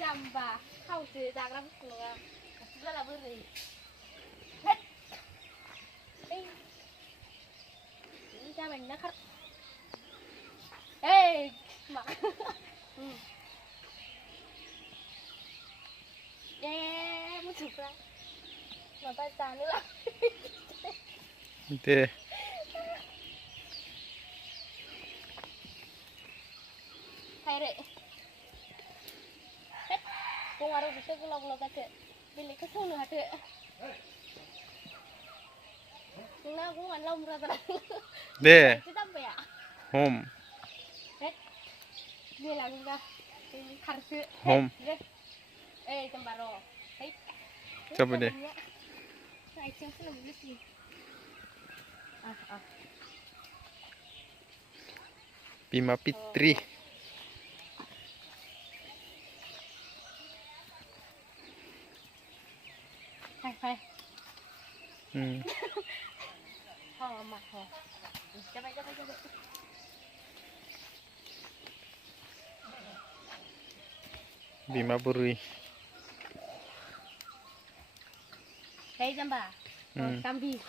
Jamba, kau tu jaga keluar. Sudah lah beri. Ini jangan nak. Mak. Muncul lah. Mata cani lah. Itu. Hai. Kung araw bisa gula-gula kate, beli ke sana ada. Nggak, aku nggak lau merata. Deh. Kita apa ya? Home. Dia lagi dah. Kartu. Home. Cembaro. Coba deh. Saya cek lebih sih. Bima Fitri. Hai. Mak. Coba. Bima Burui. Hei jamba. Kambi.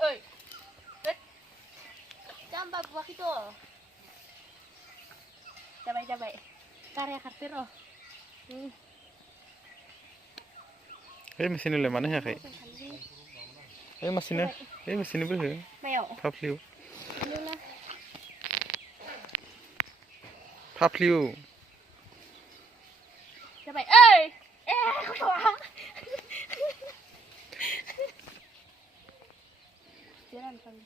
Oi. Jamba buah itu. Coba. Karya kartir oh. Mesin mana ya kak? Mesin boleh? Mayo. Papliu. Coba. Kau. Jalan kan.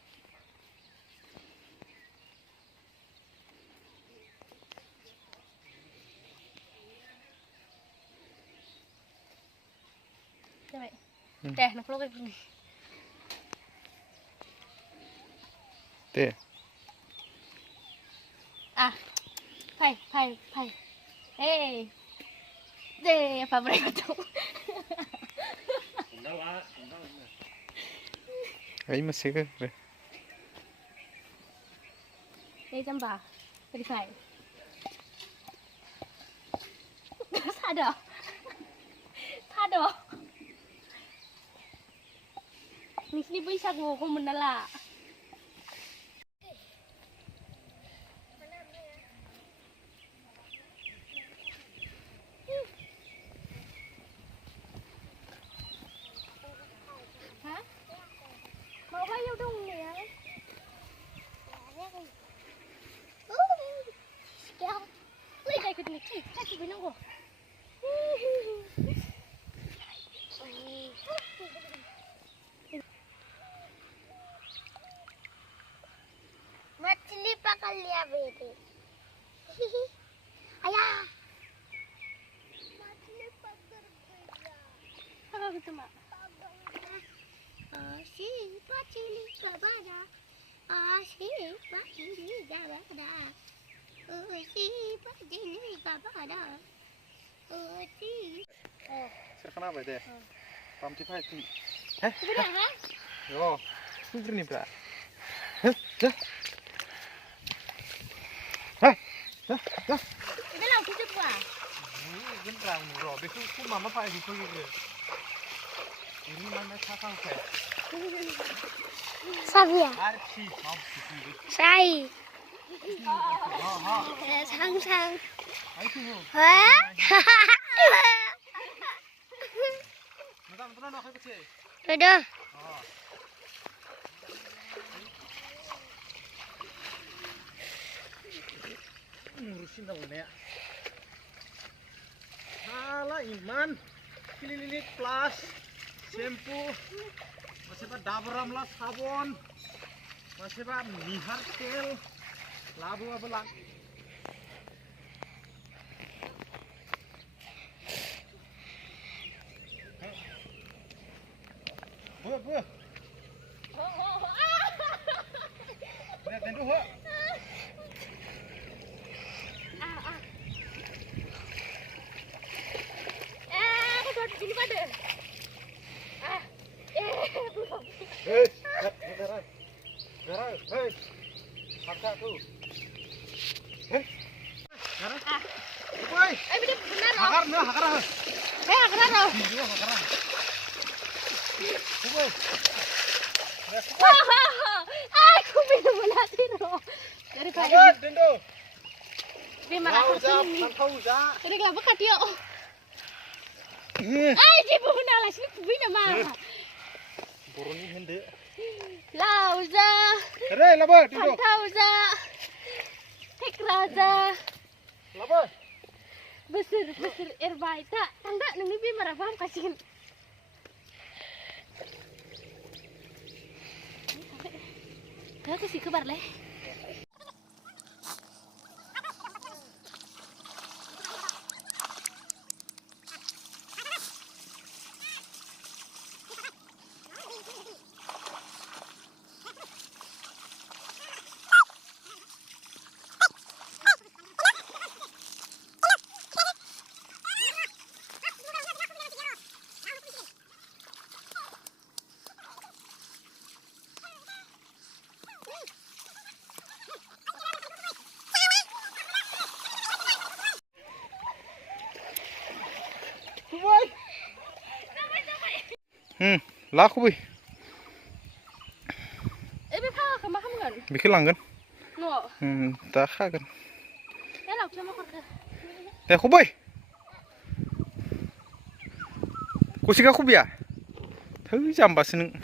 Coba. Teh, nak peluk lagi. Teh. Pai. Deh, apa berapa? Ay masih ke? Jamba. Verify. Sado. Ni Bwisagu ko menala. Mau bayar dong ya. Sekian. Lihat ikut ni. Cek binang ko. मछली पकड़ लिया बेटे आया मछली पकड़ लिया Apa gitu mak? आशी मछली का बड़ा आशी मछली का बड़ा आशी मछली का बड़ा आशी Sekarang apa deh? Pamti fighting. Sudah ha? Yo, super nih bra. Ini langsung coba. Ini gentrang murah. Besok aku mama pakai di sini deh. Ini mana cakang saya? Sabia Arci, mau sih. Sai sang Ayo tuh. hah Betul nak kecil. udah Ngurusin dong ya. Salah iman. Lilit plus, shampoo, masih pak dabur ramlas sabun, masih pak mihar tel, labu apa lang. Bu. Lihat tentu ho. Aku buat sini pada. Hei, garang, hei, harga tuh. Hei, garang. Boy, benar loh. hakar nih, hakar. Hakar loh. Iya, hakar. Boy. Aku belum mati loh. Dari pagi. Dendo. Bagaimana aku ini? Ini kenapa kak dia? Di bawah nalas ini kubin nama. Burung ini hende. Lauza. Hei, laba, dendo. Lauza. Hekraza. Laba. Besar erbai tak. Tangga nungi bi marabam kasihin. Aku sih kabar leh. Laku boy. Bepha ke makam kan? Bikin langgan. No. Tak kan. Ya lauk sama korda. Aku boy. Kusik aku biar. Tahu jam pas neng.